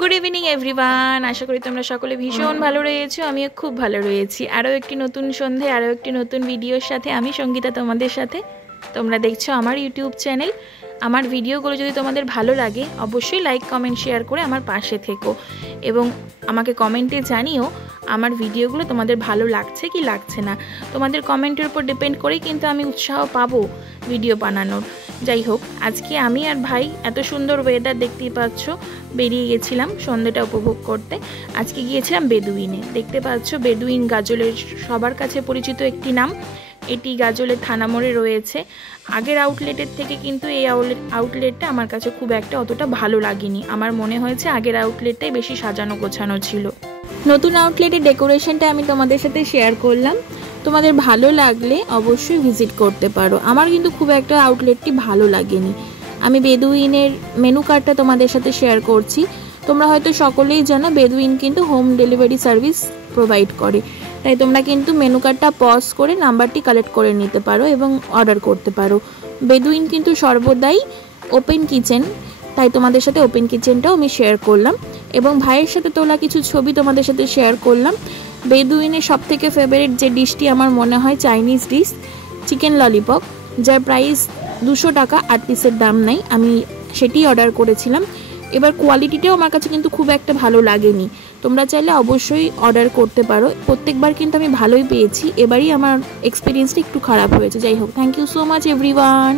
Good evening everyone, আশা করি তোমরা সকলে ভীষণ ভালো রয়েছো। আমিও খুব ভালো রয়েছি। আরও একটি নতুন সন্ধে, আরও একটি নতুন ভিডিওর সাথে আমি সঙ্গীতা তোমাদের সাথে। তোমরা দেখছো আমার ইউটিউব চ্যানেল। আমার ভিডিওগুলো যদি তোমাদের ভালো লাগে অবশ্যই লাইক কমেন্ট শেয়ার করে আমার পাশে থেকো এবং আমাকে কমেন্টে জানিও আমার ভিডিওগুলো তোমাদের ভালো লাগছে কি লাগছে না। তোমাদের কমেন্টের উপর ডিপেন্ড করেই কিন্তু আমি উৎসাহ পাবো ভিডিও বানানোর। যাই হোক, আজকে আমি আর ভাই এত সুন্দর ওয়েদার দেখতেই পাচ্ছ, বেরিয়ে গেছিলাম সন্ধ্যেটা উপভোগ করতে। আজকে গিয়েছিলাম বেদুইনে। দেখতে পাচ্ছ বেদুইন গাজলের সবার কাছে পরিচিত একটি নাম। এটি গাজলের থানা মোড়ে রয়েছে। আগের আউটলেটের থেকে কিন্তু এই আউটলেটটা আমার কাছে খুব একটা অতটা ভালো লাগেনি। আমার মনে হয়েছে আগের আউটলেটটাই বেশি সাজানো গোছানো ছিল। নতুন আউটলেটের ডেকোরেশনটা আমি তোমাদের সাথে শেয়ার করলাম। তোমাদের ভালো লাগলে অবশ্যই ভিজিট করতে পারো। আমার কিন্তু খুব একটা আউটলেটটি ভালো লাগেনি। আমি বেদুইনের মেনু কার্ডটা তোমাদের সাথে শেয়ার করছি। তোমরা হয়তো সকলেই জানো বেদুইন কিন্তু হোম ডেলিভারি সার্ভিস প্রোভাইড করে। তাই তোমরা কিন্তু মেনু কার্ডটা পজ করে নাম্বারটি কালেক্ট করে নিতে পারো এবং অর্ডার করতে পারো। বেদুইন কিন্তু সর্বদাই ওপেন কিচেন, তাই তোমাদের সাথে ওপেন কিচেনটাও আমি শেয়ার করলাম এবং ভাইয়ের সাথে তোলা কিছু ছবি তোমাদের সাথে শেয়ার করলাম। বেদুইনের সবথেকে ফেভারিট যে ডিশটি আমার মনে হয় চাইনিজ ডিশ চিকেন ললিপপ, যার প্রাইস 200 টাকা, 8 পিসের দাম নাই। আমি সেটি অর্ডার করেছিলাম। এবার কোয়ালিটিটাও আমার কাছে কিন্তু খুব একটা ভালো লাগেনি। তোমরা চাইলে অবশ্যই অর্ডার করতে পারো। প্রত্যেকবার কিন্তু আমি ভালোই পেয়েছি, এবারই আমার এক্সপিরিয়েন্সটা একটু খারাপ হয়েছে। যাই হোক, thank you so much everyone.